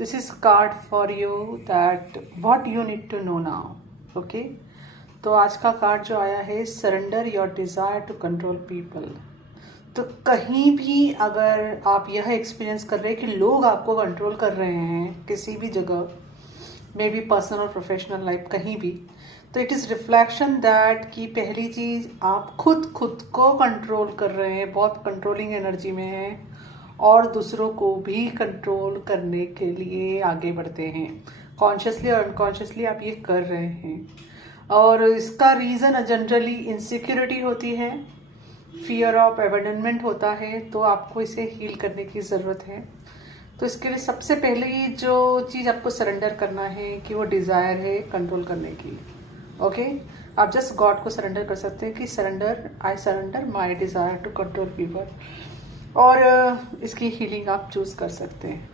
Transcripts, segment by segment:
This is card for you that what you need to know now. Okay? तो आज का card जो आया है, surrender your desire to control people. तो कहीं भी अगर आप यह एक्सपीरियंस कर रहे हैं कि लोग आपको कंट्रोल कर रहे हैं किसी भी जगह, मे बी पर्सनल और प्रोफेशनल लाइफ, कहीं भी, तो इट इज़ रिफ्लेक्शन दैट कि पहली चीज़ आप खुद को कंट्रोल कर रहे हैं, बहुत कंट्रोलिंग एनर्जी में हैं और दूसरों को भी कंट्रोल करने के लिए आगे बढ़ते हैं। कॉन्शियसली और अनकॉन्शियसली आप ये कर रहे हैं और इसका रीज़न जनरली इनसिक्योरिटी होती है, फियर ऑफ अबैंडनमेंट होता है, तो आपको इसे हील करने की ज़रूरत है। तो इसके लिए सबसे पहले जो चीज़ आपको सरेंडर करना है कि वो डिज़ायर है कंट्रोल करने की। ओके, आप जस्ट गॉड को सरेंडर कर सकते हैं कि I surrender my desire to control people, और इसकी हीलिंग आप चूज़ कर सकते हैं।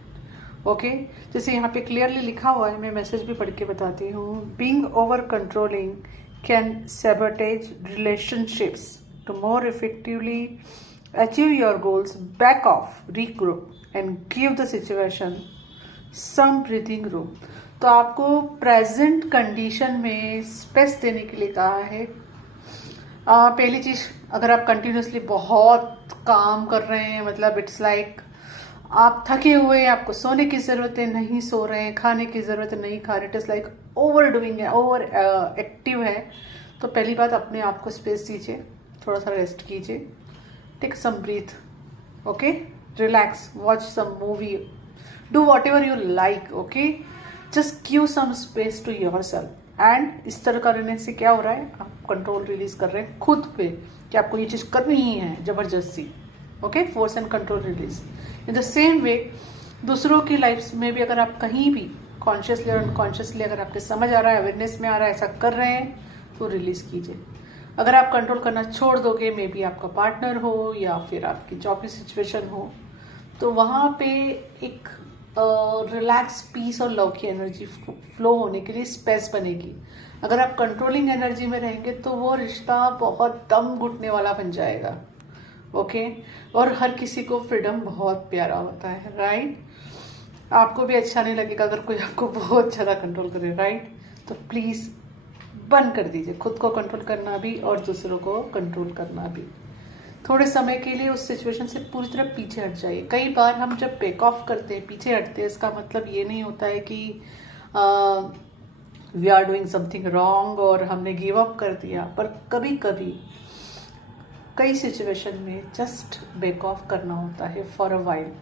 ओके, जैसे यहाँ पे क्लियरली लिखा हुआ है, मैं मैसेज भी पढ़ के बताती हूँ। Being over controlling can sabotage relationships to more effectively achieve your goals, back off, regroup and give the situation some breathing room. तो आपको प्रेजेंट कंडीशन में स्पेस देने के लिए कहा है। पहली चीज़, अगर आप कंटिन्यूसली बहुत काम कर रहे हैं, मतलब इट्स लाइक आप थके हुए हैं, आपको सोने की ज़रूरत है, नहीं सो रहे हैं, खाने की ज़रूरत है, नहीं खा रहे, it is like over doing है, ओवर एक्टिव है, तो पहली बात अपने आप को स्पेस दीजिए, थोड़ा सा रेस्ट कीजिए, take some breath, okay, relax, watch some movie, do whatever you like, okay, just give some space to yourself. And इस तरह करने से क्या हो रहा है, आप कंट्रोल रिलीज कर रहे हैं खुद पे कि आपको ये चीज़ करनी ही है जबरदस्ती। Okay, force and control release. In the same way दूसरों की लाइफ में भी अगर आप कहीं भी कॉन्शियसली और अनकॉन्शियसली अगर आपके समझ आ रहा है, अवेयरनेस में आ रहा है, ऐसा कर रहे हैं, तो रिलीज कीजिए। अगर आप कंट्रोल करना छोड़ दोगे, मे बी आपका पार्टनर हो या फिर आपकी जॉब की सिचुएशन हो, तो वहाँ पे एक रिलैक्स, पीस और लव की एनर्जी फ्लो होने के लिए स्पेस बनेगी। अगर आप कंट्रोलिंग एनर्जी में रहेंगे तो वो रिश्ता बहुत दम घुटने वाला बन जाएगा। ओके, और हर किसी को फ्रीडम बहुत प्यारा होता है, राइट? आपको भी अच्छा नहीं लगेगा अगर कोई आपको बहुत ज़्यादा कंट्रोल करे, राइट? तो प्लीज़ बंद कर दीजिए खुद को कंट्रोल करना भी और दूसरों को कंट्रोल करना भी। थोड़े समय के लिए उस सिचुएशन से पूरी तरह पीछे हट जाइए। कई बार हम जब बैक ऑफ करते हैं, पीछे हटते हैं, इसका मतलब ये नहीं होता है कि we are doing something wrong और हमने गिव अप कर दिया, पर कभी कभी कई सिचुएशन में जस्ट बैक ऑफ करना होता है for a while.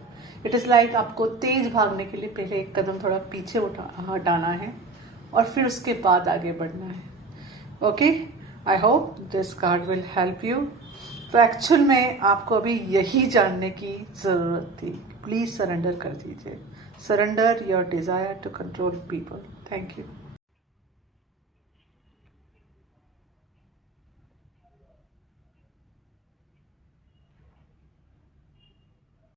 It is like आपको तेज भागने के लिए पहले एक कदम थोड़ा पीछे हटाना है और फिर उसके बाद आगे बढ़ना है। Okay, I hope this card will help you. तो एक्चुअल में आपको अभी यही जानने की ज़रूरत थी। प्लीज़ सरेंडर कर दीजिए। Surrender your desire to control people. Thank you.